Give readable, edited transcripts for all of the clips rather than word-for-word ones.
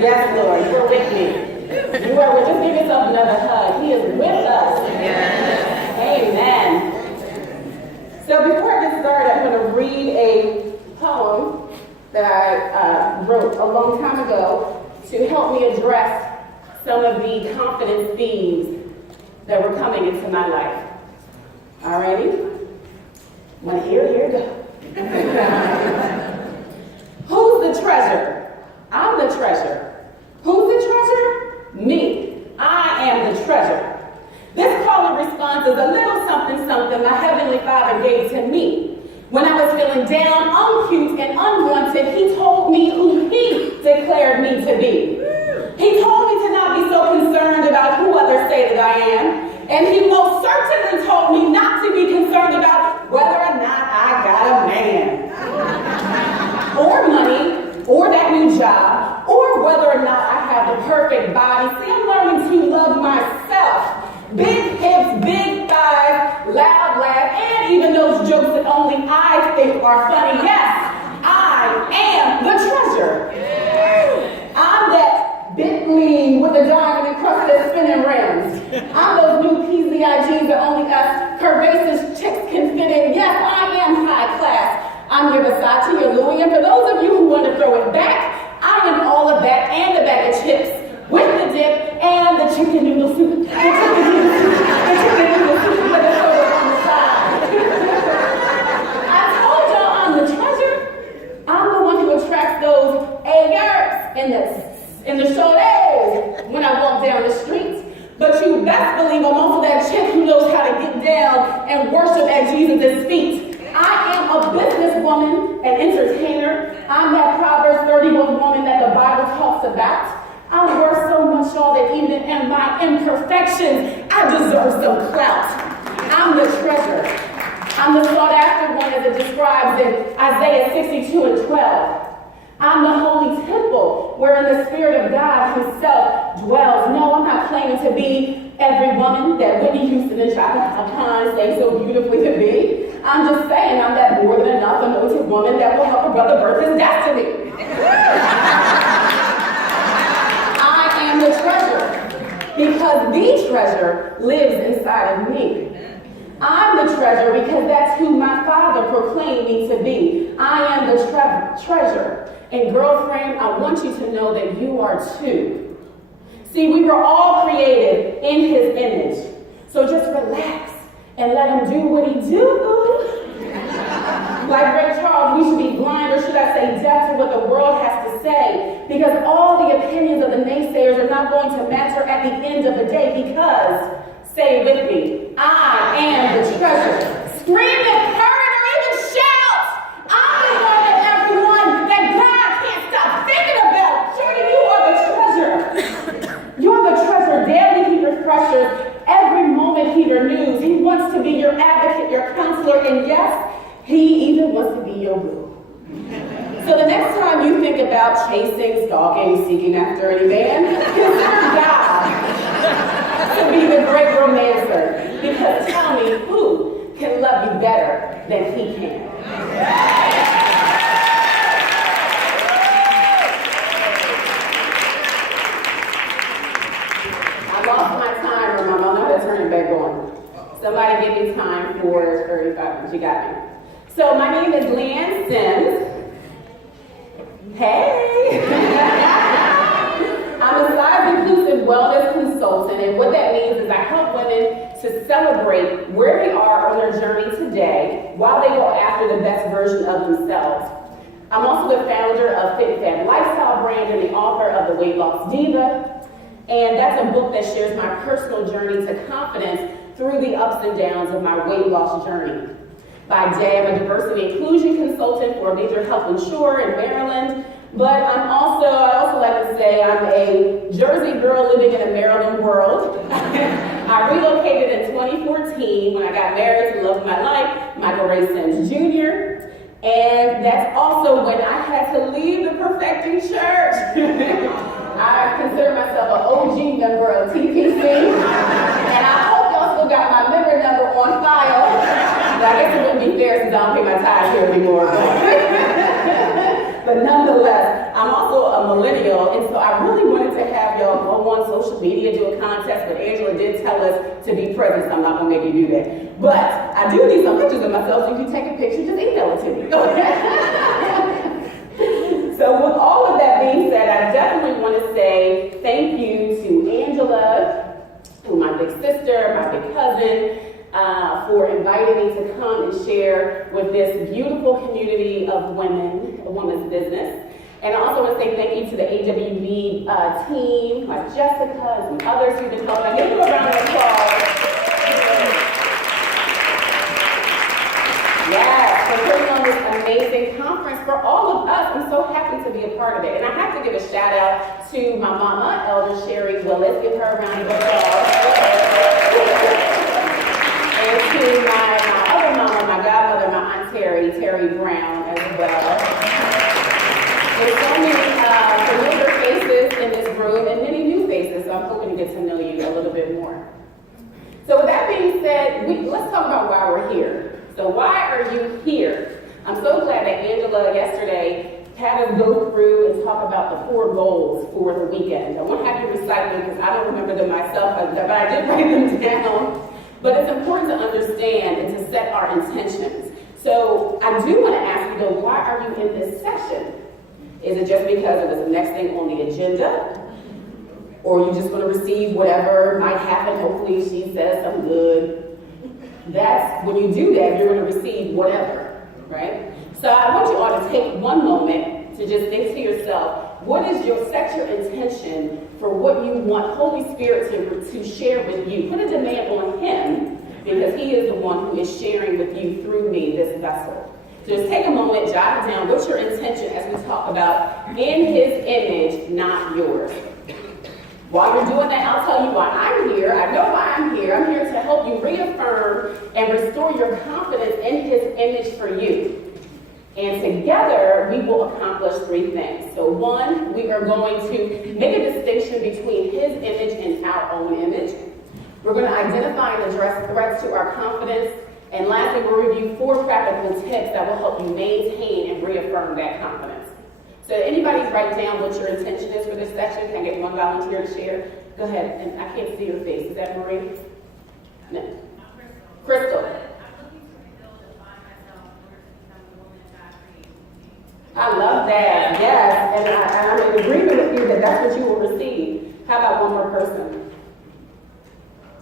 Yes, Lord, you're with me. You are with us. Just give yourself another hug. He is with us. Yes. Amen. So before I get started, I'm going to read a poem that I wrote a long time ago to help me address some of the confidence themes that were coming into my life. Alrighty? Want to hear it? Here it goes. Who's the treasure? I'm the treasure. Who's the treasure? Me. I am the treasure. This call and response is a little something my Heavenly Father gave to me. When I was feeling down, uncute, and unwanted, He told me who He declared me to be. He told me to not be so concerned about who others say that I am. And He most certainly told me not to be concerned about whether or not I got a man, or money, or that new job, or whether or not I have the perfect body. See, I'm learning to love myself. Big hips, big thighs, loud laugh, and even those jokes that only I think are funny. Yes, I am the treasure. I'm that Bentley with a diamond encrusted spinning rims. I'm those new PZI jeans that only us curvaceous chicks can fit in. Yes, I am high class. I'm your Versace, your Louis, and for those of you who want to throw it back, I am all of that and a bag of chips with the dip and the chicken noodle soup. The chicken noodle soup with the soda on the side. I told y'all I'm the treasure. I'm the one who attracts those ayers in the shoulders when I walk down the street. But you best believe I'm also that chick who knows how to get down and worship at Jesus' feet. I am a businesswoman, an entertainer. I'm that Proverbs 31 woman that the Bible talks about. I'm worth so much, y'all, that even in my imperfections, I deserve some clout. I'm the treasure. I'm the sought after one, as it describes in Isaiah 62:12. I'm the holy temple wherein the Spirit of God Himself dwells. No, I'm not claiming to be every woman that Whitney Houston and Chaka Khan say so beautifully to be. I'm just saying I'm that more than enough anointed woman that will help a brother birth his destiny. I am the treasure because the treasure lives inside of me. I'm the treasure because that's who my Father proclaimed me to be. I am the treasure. And girlfriend, I want you to know that you are too. See, we were all created in His image. So just relax and let Him do what He do. Like Ray Charles, we should be blind, or should I say deaf, to what the world has to say. Because all the opinions of the naysayers are not going to matter at the end of the day. Because, say it with me, I am the treasure. Scream it, hurry, or even shout. I'm the one that everyone that God can't stop thinking about. Judy, you are the treasure. You're the treasure. Daily He refreshes. Every moment He renews. He wants to be your advocate, your counselor, and yes, He even wants to be your boo. So the next time you think about chasing, stalking, seeking after any man, consider God to be the great romancer. Because tell me, who can love you better than He can? I lost my timer, Mom. I don't know how to turn it back on. Somebody give me time for 35 minutes. You got me. So my name is Leanne Sims. Hey! I'm a size inclusive wellness consultant, and what that means is I help women to celebrate where they are on their journey today while they go after the best version of themselves. I'm also the founder of Fit Fab Lifestyle brand and the author of The Weight Loss Diva, and that's a book that shares my personal journey to confidence through the ups and downs of my weight loss journey. By day, I'm a diversity inclusion consultant for a major health insurer in Maryland, but I also like to say I'm a Jersey girl living in a Maryland world. I relocated in 2014 when I got married to the love of my life, Michael Ray Sims Jr., and that's also when I had to leave the Perfecting Church. I consider myself an OG member of TPC, and I hope y'all still got my member number on file. But I guess it wouldn't be fair since I don't pay my tithes here anymore. But nonetheless, I'm also a millennial, and so I really wanted to have y'all go on social media, do a contest, but Angela did tell us to be present, so I'm not gonna make you do that. But I do need some pictures of myself, so you can take a picture, just email it to me. So with all of that being said, I definitely want to say thank you to Angela, to my big sister, my big cousin, for inviting me to come and share with this beautiful community of women, a women's business. And I also want to say thank you to the AWB team, like Jessica and some others who've been helping. Give them a round of applause. Yes, for putting on this amazing conference for all of us. I'm so happy to be a part of it. And I have to give a shout out to my mama, Elder Sherry Willis. Give her a round of applause. And to my other mama, my godmother, my Aunt Terry Brown as well. There's so many familiar faces in this room and many new faces, so I'm hoping to get to know you a little bit more. So with that being said, let's talk about why we're here. So why are you here? I'm so glad that Angela yesterday had us go through and talk about the 4 goals for the weekend. I won't have you recite them because I don't remember them myself, but I did write them down. But it's important to understand and to set our intentions. So I do want to ask you, though, why are you in this session? Is it just because it was the next thing on the agenda? Or you just want to receive whatever might happen? Hopefully she says something good. That's when you do that, you're going to receive whatever, right? So I want you all to take one moment to just think to yourself, set your intention for what you want Holy Spirit to share with you. Put a demand on Him because He is the one who is sharing with you through me, this vessel. So just take a moment, jot it down. What's your intention as we talk about in His image, not yours? While you're doing that, I'll tell you why I'm here. I know why I'm here. I'm here to help you reaffirm and restore your confidence in His image for you. And together, we will accomplish 3 things. So 1, we are going to make a distinction between His image and our own image. We're going to identify and address threats to our confidence. And lastly, we'll review 4 practical tips that will help you maintain and reaffirm that confidence. So anybody write down what your intention is for this session? Can I get one volunteer to share? Go ahead. And I can't see your face. Is that Marie? No. Crystal. I love that. Yes. And I'm in agreement with you that that's what you will receive. How about one more person?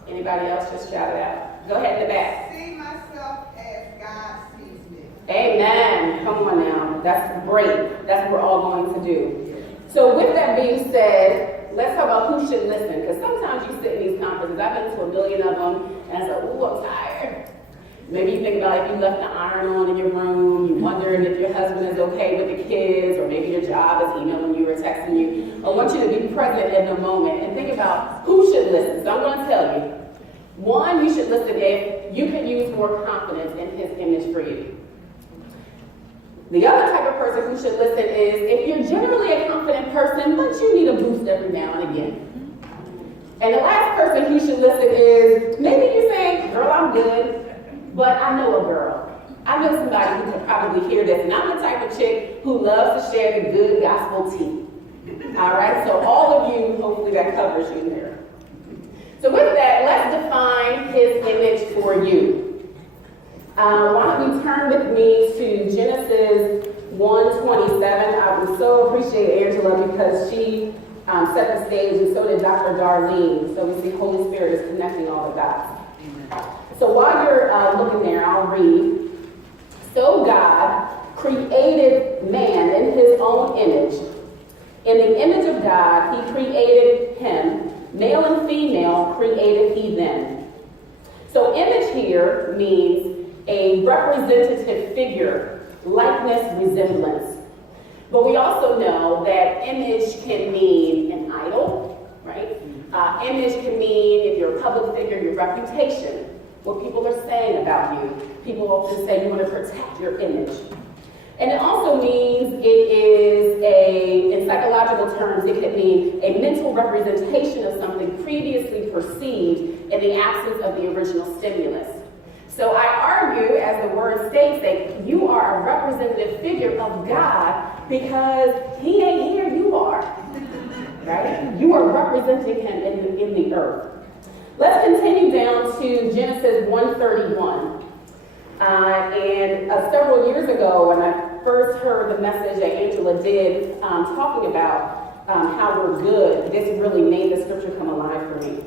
Anybody else? Just shout it out. Go ahead in the back. See myself as God sees me. Amen. Come on now. That's great. That's what we're all going to do. So with that being said, let's talk about who should listen. Because sometimes you sit in these conferences. I've been to a million of them. And I say, ooh, I'm tired. Maybe you think about if you left the iron on in your room. You wondered if your husband is okay with the kids. Or maybe your job is emailing you or texting you. I want you to be present in the moment. And think about who should listen. So I'm going to tell you. 1, you should listen if you can use more confidence in His image for you. The other type of person who should listen is if you're generally a confident person, but you need a boost every now and again. And the last person who should listen is maybe you're saying, girl, I'm good, but I know a girl. I know somebody who could probably hear this, and I'm the type of chick who loves to share the good gospel tea. All right, so all of you, hopefully that covers you there. So with that, let's define His image for you. Why don't you turn with me to Genesis 1:27. I would so appreciate Angela because she set the stage, and so did Dr. Darlene. So we see Holy Spirit is connecting all the dots. So while you're looking there, I'll read. So God created man in His own image. In the image of God, He created him. Male and female created He them. So image here means a representative figure, likeness, resemblance. But we also know that image can mean an idol, right? Image can mean, if you're a public figure, your reputation, what people are saying about you. People often say you want to protect your image. And it also means it is in psychological terms, it could mean a mental representation of something previously perceived in the absence of the original stimulus. So I argue, as the word states, that you are a representative figure of God because he ain't here, you are. Right? You are representing him in the earth. Let's continue down to Genesis 1:31. And several years ago, when I first heard the message that Angela did talking about how we're good, this really made the scripture come alive for me.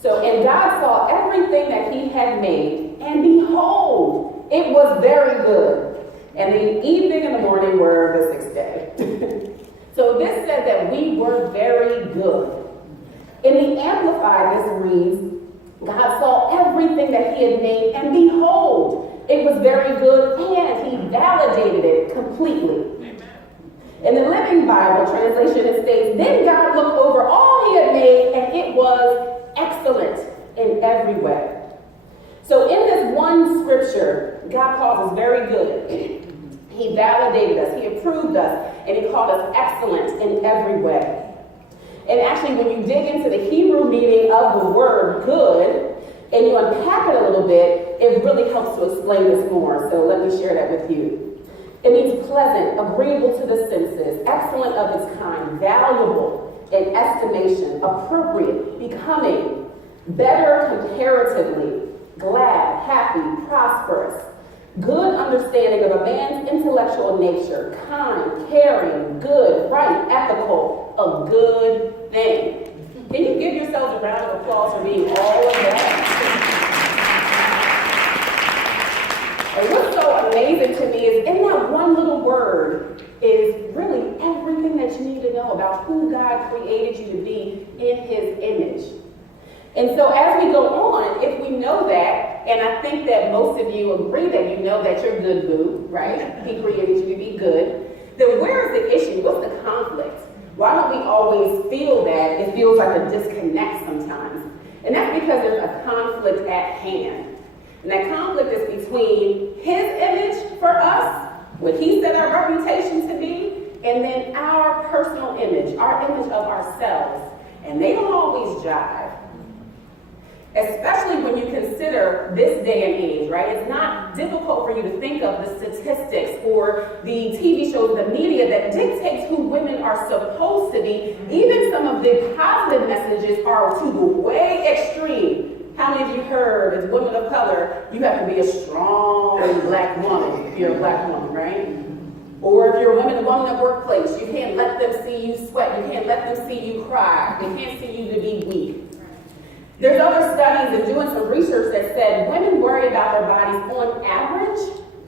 So, and God saw everything that he had made, and behold, it was very good. And the evening and the morning were the sixth day. So this said that we were very good. In the Amplified, this reads, God saw everything that he had made, and behold, it was very good, and he validated it completely. In the Living Bible translation, it states, then God looked over all he had made, and it was excellent in every way. So in this one scripture, God calls us very good. He validated us, he approved us, and he called us excellent in every way. And actually, when you dig into the Hebrew meaning of the word good, and you unpack it a little bit, it really helps to explain this more. So let me share that with you. It means pleasant, agreeable to the senses, excellent of its kind, valuable in estimation, appropriate, becoming, better comparatively, glad, happy, prosperous, good understanding of a man's intellectual nature, kind, caring, good, right, ethical, a good thing. Can you give yourselves a round of applause for being all of that? And what's so amazing to me is in that one little word is really everything that you need to know about who God created you to be in his image. And so as we go on, if we know that, and I think that most of you agree that you know that you're good, boo, right? He created you to be good. Then where is the issue? What's the conflict? Why don't we always feel that? It feels like a disconnect sometimes. And that's because there's a conflict at hand. And that conflict is between his image for us, what he said our reputation to be, and then our personal image, our image of ourselves. And they don't always jive. Especially when you consider this day and age, right? It's not difficult for you to think of the statistics or the TV shows, the media that dictates who women are supposed to be. Even some of the positive messages are to the way extreme. How many of you heard, as women of color, you have to be a strong black woman if you're a black woman, right? Or if you're a woman in the workplace, you can't let them see you sweat. You can't let them see you cry. They can't see you to be weak. There's other studies and doing some research that said women worry about their bodies on average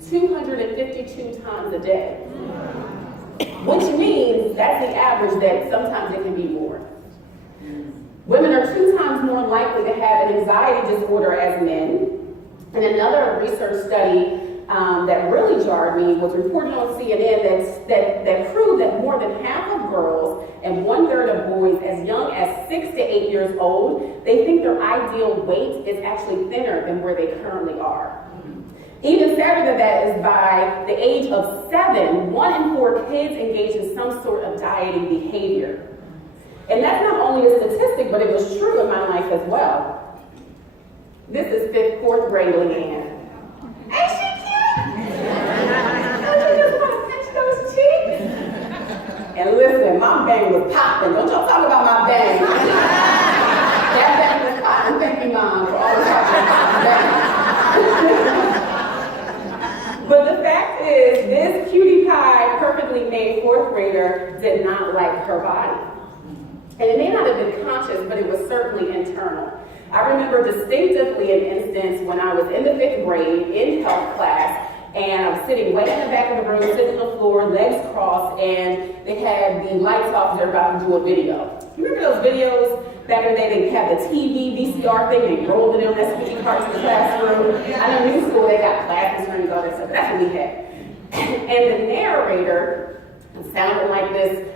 252 times a day. Which means that's the average, that sometimes it can be more. Women are 2 times more likely to have an anxiety disorder as men. And another research study that really jarred me was reported on CNN that proved that more than half of girls and 1/3 of boys as young as 6 to 8 years old, they think their ideal weight is actually thinner than where they currently are. Even sadder than that is by the age of 7, 1 in 4 kids engage in some sort of dieting behavior. And that's not only a statistic, but it was true in my life as well. This is 4th grade Leanne. Ain't she cute? Don't you just want to pinch those cheeks? And listen, my bang was popping. Don't y'all talk about my bang. That bang was popping. Thank you, Mom, for always talking about my bang. But the fact is, this cutie pie, perfectly made 4th grader did not like her body. And it may not have been conscious, but it was certainly internal. I remember distinctively an instance when I was in the 5th grade in health class, and I was sitting way in the back of the room, sitting on the floor, legs crossed, and they had the lights off, they're about to do a video. You remember those videos? Back in the day, they had the TV, VCR thing, they rolled it on that speaking cart to the classroom. I know new school, they got classes and all that stuff. That's what we had. And the narrator sounded like this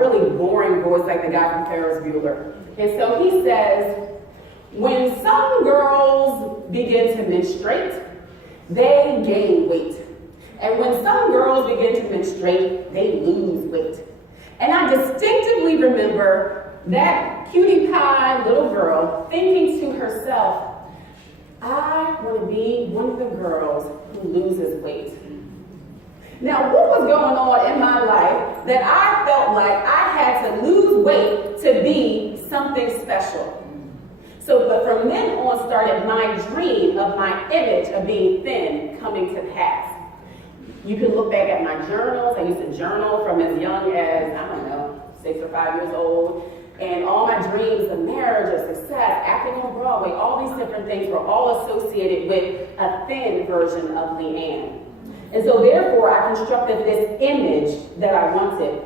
really boring voice, like the guy from Ferris Bueller. And so he says, when some girls begin to menstruate, they gain weight. And when some girls begin to menstruate, they lose weight. And I distinctively remember that cutie pie little girl thinking to herself, I want to be one of the girls who loses weight. Now, what was going on in my life that I felt like I had to lose weight to be something special? So, but from then on started my dream of my image of being thin coming to pass. You can look back at my journals. I used to journal from as young as, 6 or 5 years old. And all my dreams of marriage, of success, acting on Broadway, all these different things were all associated with a thin version of Leanne. And so therefore, I constructed this image that I wanted.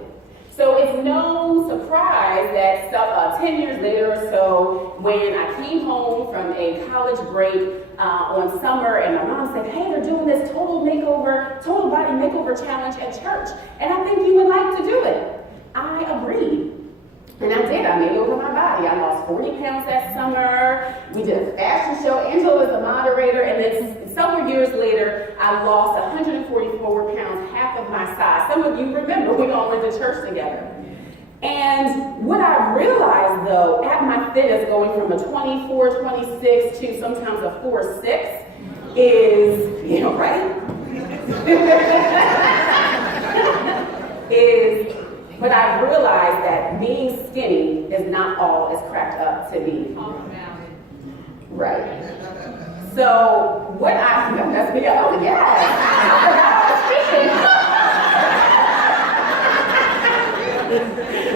So it's no surprise that 10 years later or so, when I came home from a college break on summer, and my mom said, hey, they're doing this total body makeover challenge at church, and I think you would like to do it. I agreed. And I did. I made over my body. I lost 40 pounds that summer. We did a fashion show. Angela was the moderator. And then several years later, I lost 144 pounds, half of my size. Some of you remember we all went to church together. And what I realized, though, at my thinnest, going from a 24, 26 to sometimes a 4'6", is, right? But I realized that being skinny is not all it's cracked up to be. Right. So what that's me up. Oh, yes.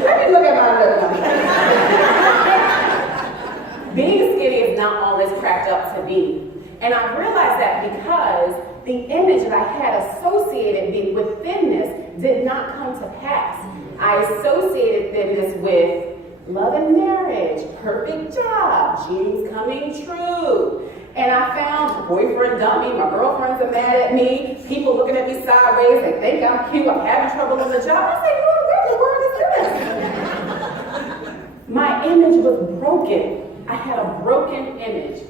Let me look at my little. Being skinny is not all it's cracked up to be. And I realized that because the image that I had associated with thinness did not come to pass. I associated thinness with love and marriage, perfect job, dreams coming true. And I found boyfriend dumped me, my girlfriends are mad at me, people looking at me sideways, they think I'm cute, I'm having trouble in the job. I say, Lord, what the word is this? My image was broken. I had a broken image.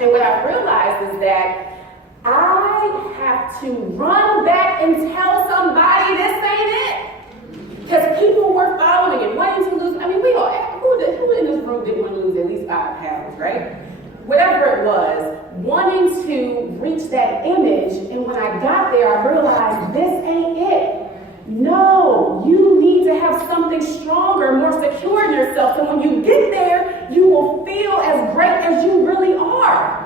And what I realized is that I have to run back and tell somebody this ain't it. Because people were following and wanting to lose. I mean, we all, who in this room didn't want to lose at least 5 pounds, right? Whatever it was, wanting to reach that image. And when I got there, I realized this ain't it. No, you need to have something stronger, more secure in yourself. So when you get there, you will feel as great as you really are.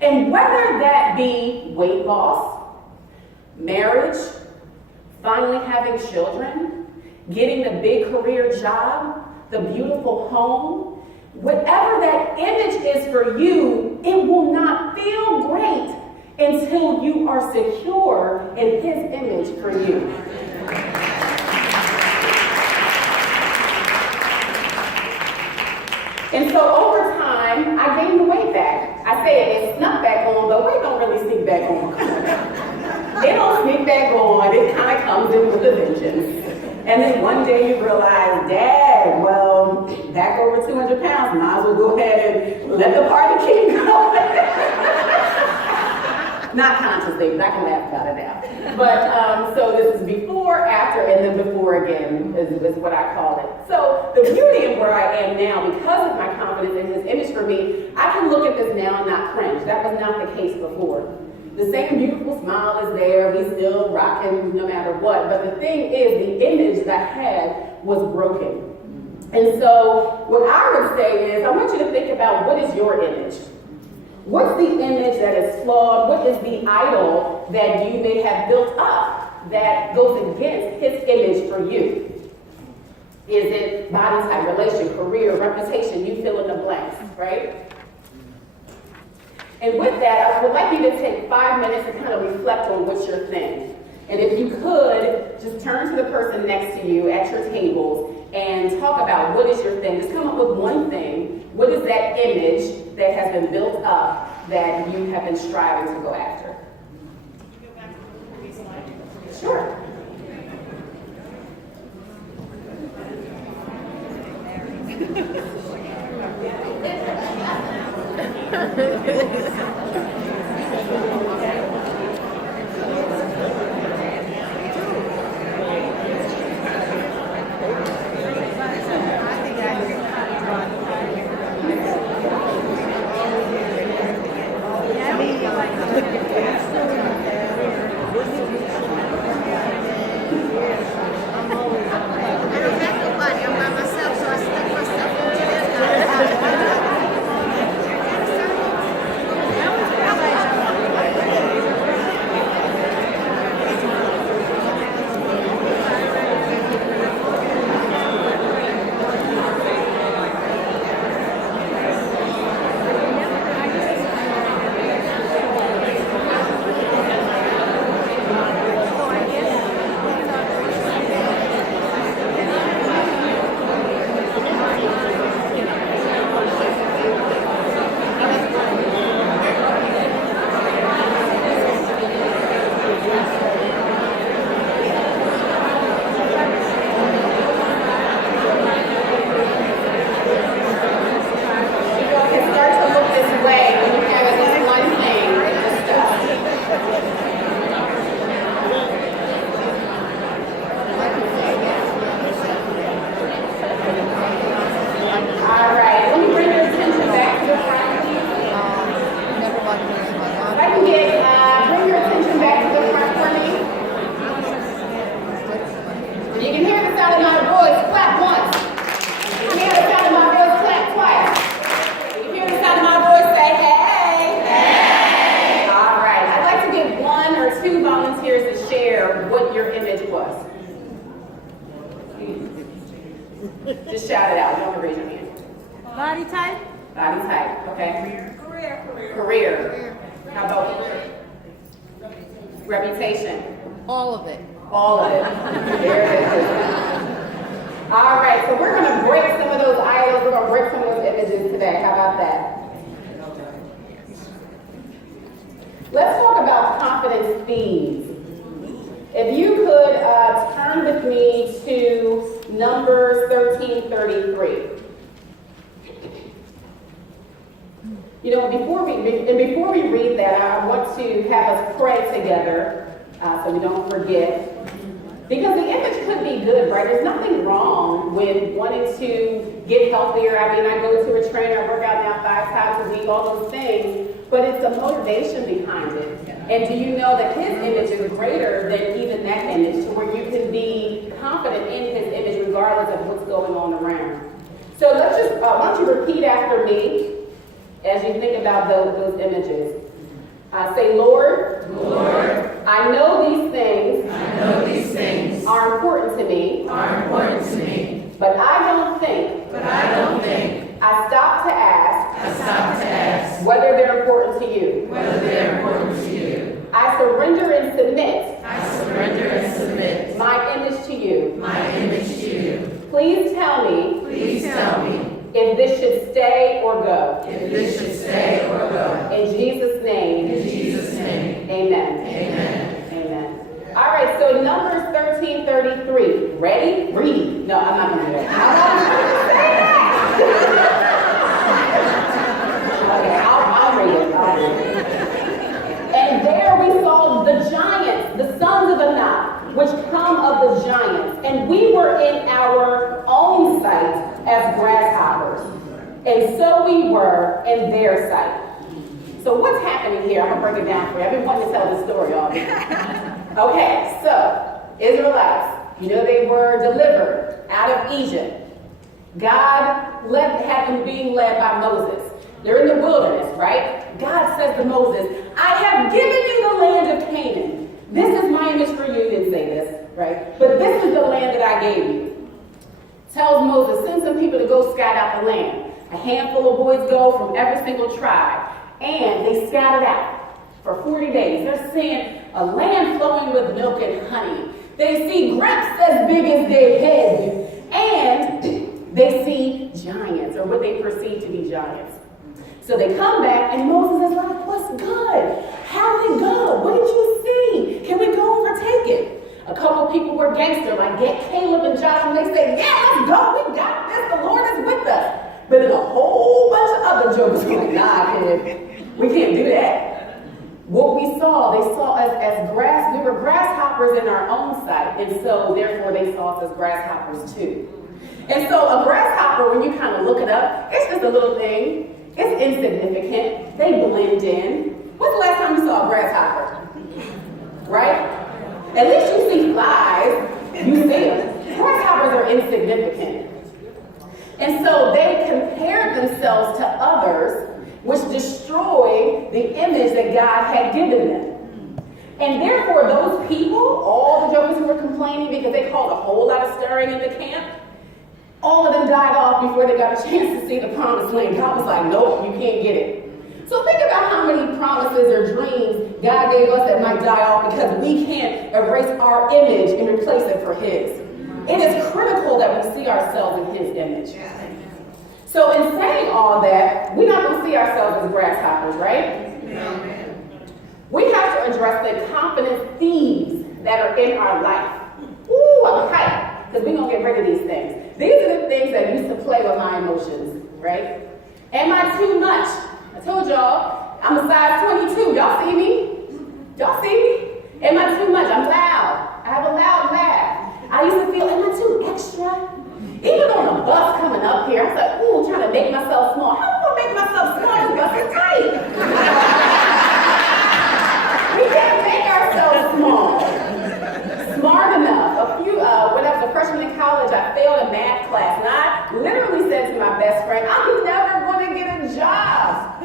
And whether that be weight loss, marriage, finally having children, getting the big career job, the beautiful home, whatever that image is for you, it will not feel great until you are secure in His image for you. And so over time, I gained the weight back. I say it snuck back on, but weight don't really sneak back on. It don't sneak back on. It kind of comes in with a vengeance. And then one day you realize, Dad, well, back over 200 pounds, might as well go ahead and let the party keep going. Not consciously, but I can laugh about it now. But so this is before, after, and then before again is what I call it. So the beauty of where I am now, because of my confidence in His image for me, I can look at this now and not cringe. That was not the case before. The same beautiful smile is there. We still rocking no matter what. But the thing is, the image that I had was broken. And so what I would say is, I want you to think about, what is your image? What's the image that is flawed? What is the idol that you may have built up that goes against His image for you? Is it body type, relation, career, reputation? You fill in the blanks, right? And with that, I would like you to take 5 minutes to kind of reflect on what's your thing. And if you could, just turn to the person next to you at your tables and talk about what is your thing. Just come up with one thing. What is that image that has been built up that you have been striving to go after? Sure. Just shout it out. You don't have to raise your hand. Body type? Body type, okay? Career. Career. How about reputation? All of it. All of it. There it is. All right, so we're going to break some of those idols. We're going to break some of those images today. How about that? Let's talk about confidence thieves. If you could turn with me to Numbers 13:33. You know, before we read that, I want to have us pray together so we don't forget. Because the image could be good, right? There's nothing wrong with wanting to get healthier. I mean, I go to a trainer, I work out now 5 times a week, all those things. But it's the motivation behind it. And do you know that his image is greater than even that image, to where you can be confident in his image regardless of what's going on around. So let's just, why don't you repeat after me as you think about those images. Say, Lord, I know these things are important to me, but I don't think I stop to ask whether they're important to you. I surrender and submit my image to you. Please tell me if this should stay or go. In Jesus' name. Amen. Amen. All right, so Numbers 13:33. Ready? Read. No, I'm not going to do that. I'm not going to say that. Okay, I'll read it. And there we saw the giants, the sons of Anak, which come of the giants. And we were in our own sight as grasshoppers. And so we were in their sight. So what's happening here? I'm going to break it down for you. I've been wanting to tell this story all day. Okay, so Israelites, you know, they were delivered out of Egypt. God had them being led by Moses. They're in the wilderness, right? God says to Moses, I have given you the land of Canaan. This is my image for you. He didn't say this, right? But this is the land that I gave you. Tells Moses, send some people to go scout out the land. A handful of boys go from every single tribe. And they scouted out for 40 days. They're seeing a land flowing with milk and honey. They see grapes as big as their head. And they see giants, or what they perceive to be giants. So they come back, and Moses is like, what's good? How did it go? What did you see? Can we go overtake it? A couple people were gangster, like get Caleb and Joshua, and they say, yeah, let's go. We got this. The Lord is with us. But then a whole bunch of other jokers were like, nah, kid, we can't do that. What we saw, they saw us as we were grasshoppers in our own sight, and so therefore they saw us as grasshoppers too. And so a grasshopper, when you kind of look it up, it's just a little thing. It's insignificant. They blend in. When's the last time you saw a grasshopper? Right? At least you see flies. You see them. Grasshoppers are insignificant. And so they compared themselves to others, which destroyed the image that God had given them. And therefore, those people, all the jokers who were complaining because they caused a whole lot of stirring in the camp, all of them died off before they got a chance to see the promised land. God was like, nope, you can't get it. So think about how many promises or dreams God gave us that might die off because we can't erase our image and replace it for His. It is critical that we see ourselves in His image. So in saying all that, we're not going to see ourselves as grasshoppers, right? We have to address the confidence thieves that are in our life. Ooh, I'm hyped, because we're going to get rid of these things. These are the things that used to play with my emotions, right? Am I too much? I told y'all, I'm a size 22. Y'all see me? Y'all see me? Am I too much? I'm loud. I have a loud laugh. I used to feel, am I too extra? Even on a bus coming up here, I was like, ooh, trying to make myself small. How am I going to make myself small? This bus is tight. We can't make ourselves small. Smart enough. When I was a freshman in college, I failed a math class. And I literally said to my best friend, I'm never going to get a job.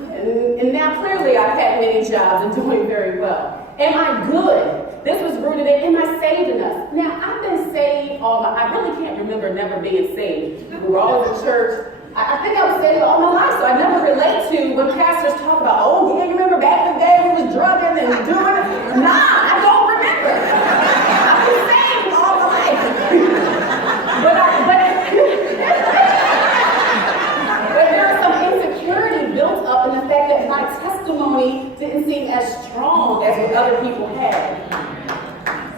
And now clearly I've had many jobs and doing very well. Am I good? This was rooted in, am I saved enough? Now, I've been saved I really can't remember never being saved. We were always in church. I think I was saved all my life, so I never relate to when pastors talk about, oh, yeah, you remember back in the day we was drugging and doing it? Nah, I don't remember. I've been saved all my life. But there is some insecurity built up in the fact that my testimony didn't seem as strong as what other people had.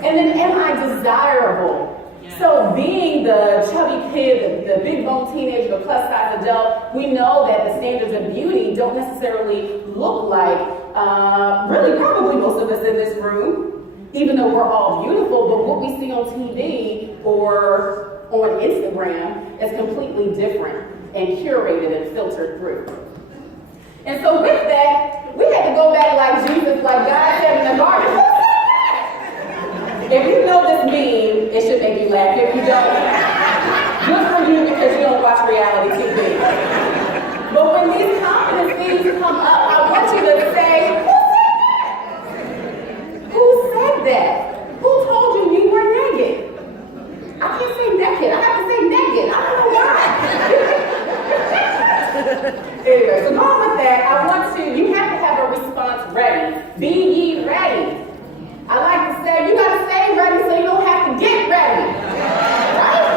And then, am I desirable? So being the chubby kid, the big bone teenager, the plus size adult, we know that the standards of beauty don't necessarily look like, really probably most of us in this room, even though we're all beautiful, but what we see on TV or on Instagram is completely different and curated and filtered through. And so with that, we had to go back like Jesus, like God said in the garden. If you know this meme, it should make you laugh. If you don't, good for you because you don't watch reality TV. But when these confidence things come up, I want you to say, who said that? Who told you you were naked? I can't say naked. I have to say naked. I don't know why. Anyway, so going with that, you have to have a response ready. Be ye ready. I like to say, you got to stay ready so you don't have to get ready. Right?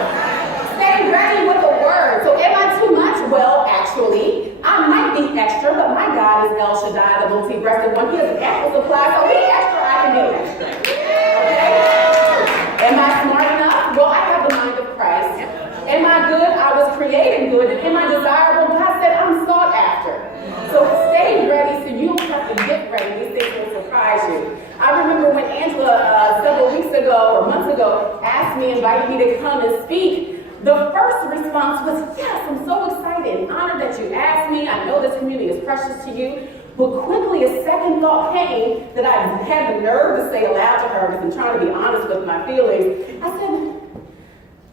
Stay ready with the word. So am I too much? Well, actually, I might be extra, but my God is El Shaddai, the multi-breasted one. He has an ample supply, so he's extra, I can be extra. Okay? Am I smart enough? Well, I have the mind of Christ. Am I good? I was created good. And am I desirable? God said I'm sought after. So stay ready so you don't have to get ready. These things will surprise you. I remember when Angela, several weeks ago or months ago, invited me to come and speak. The first response was, yes, I'm so excited and honored that you asked me. I know this community is precious to you. But quickly a second thought came that I had the nerve to say aloud to her because I'm trying to be honest with my feelings. I said,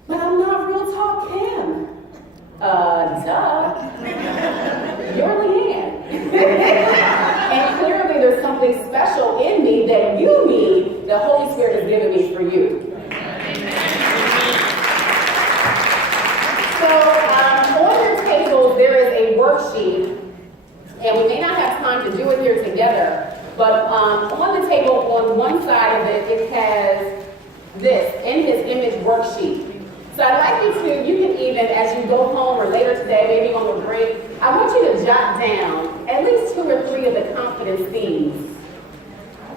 but I'm not Real Talk Kim. Duh. You're Leanne. And clearly there's something special in me that you need, the Holy Spirit has given me for you. So on your table there is a worksheet, and we may not have time to do it here together, but on the table on one side of it, it has this, in His image worksheet. So I'd like you can even, as you go home or later today, maybe on the break, I want you to jot down at least 2 or 3 of the confidence themes.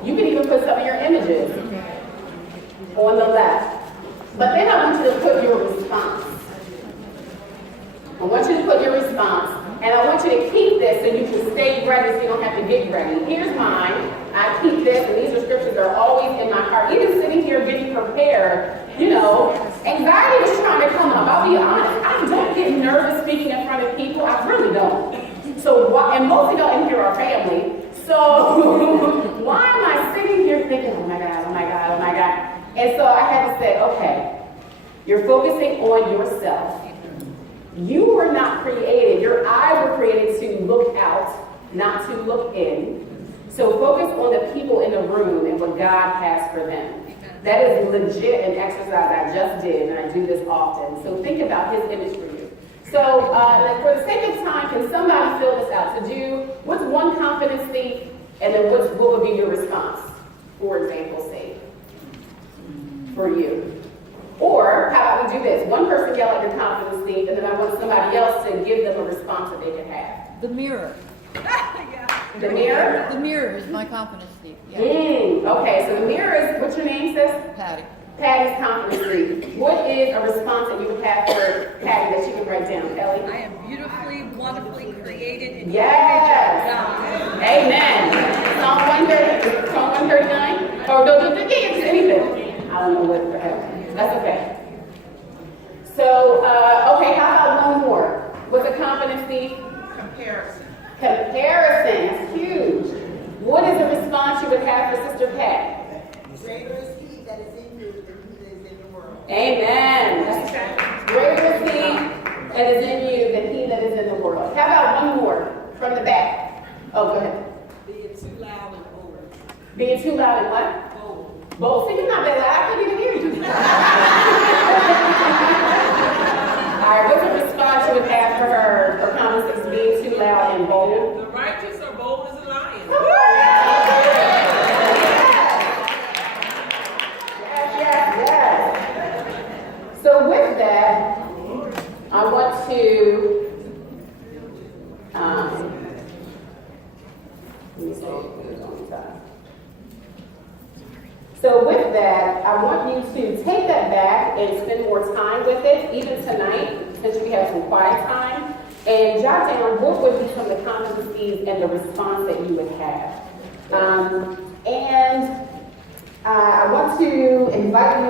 You can even put some of your images on the left. But then I want you to put your response. I want you to put your response, and I want you to keep this so you can stay ready so you don't have to get ready. Here's mine. I keep this, and these scriptures are always in my heart. Even sitting here getting prepared, anxiety was trying to come up. I'll be honest. I don't get nervous speaking in front of people. I really don't. And most of y'all in here are family. So why am I sitting here thinking, oh my God, oh my God, oh my God? And so I had to say, okay, you're focusing on yourself. You were not created, your eyes were created to look out, not to look in. So focus on the people in the room and what God has for them. That is legit an exercise I just did, and I do this often. So think about His image for you. So for the sake of time, can somebody fill this out? What's one confidence theme, and then what would be your response? For example's sake, for you. Or how about we do this? One person yell at your confidence theme, and then I want somebody else to give them a response that they can have. The mirror. The mirror? The mirror is my confidence theme. Yeah. Okay, so the mirror is, what's your name, sis? Patty. Patty's confidence theme. What is a response that you would have for Patty that you can write down, Ellie? I am beautifully, wonderfully created in Yes. the image of God. Amen. Psalm 130, Psalm 139? Or don't do anything. I don't know what the heck. That's okay. So, okay, how about one more? What's a confidence theme? Comparison. Comparison. That's huge. What is a response you would have for Sister Pat? Greater is He that is in you than he that is in the world. Amen. That's greater is He that is in you than he that is in the world. How about one more from the back? Oh, go ahead. Being too loud and bold. Being too loud and what? Bold. Bold. See, you're not that loud. I couldn't even hear you. All right, what's a response you would have for her comments being too loud and bold? The righteous are bold as a lion. Yes. So with that, I want to, let me see, so with that, I want you to take that back and spend more time with it, even tonight, since we have some quiet time, and jot down what would be some of the competencies and the response that you would have. I want to invite you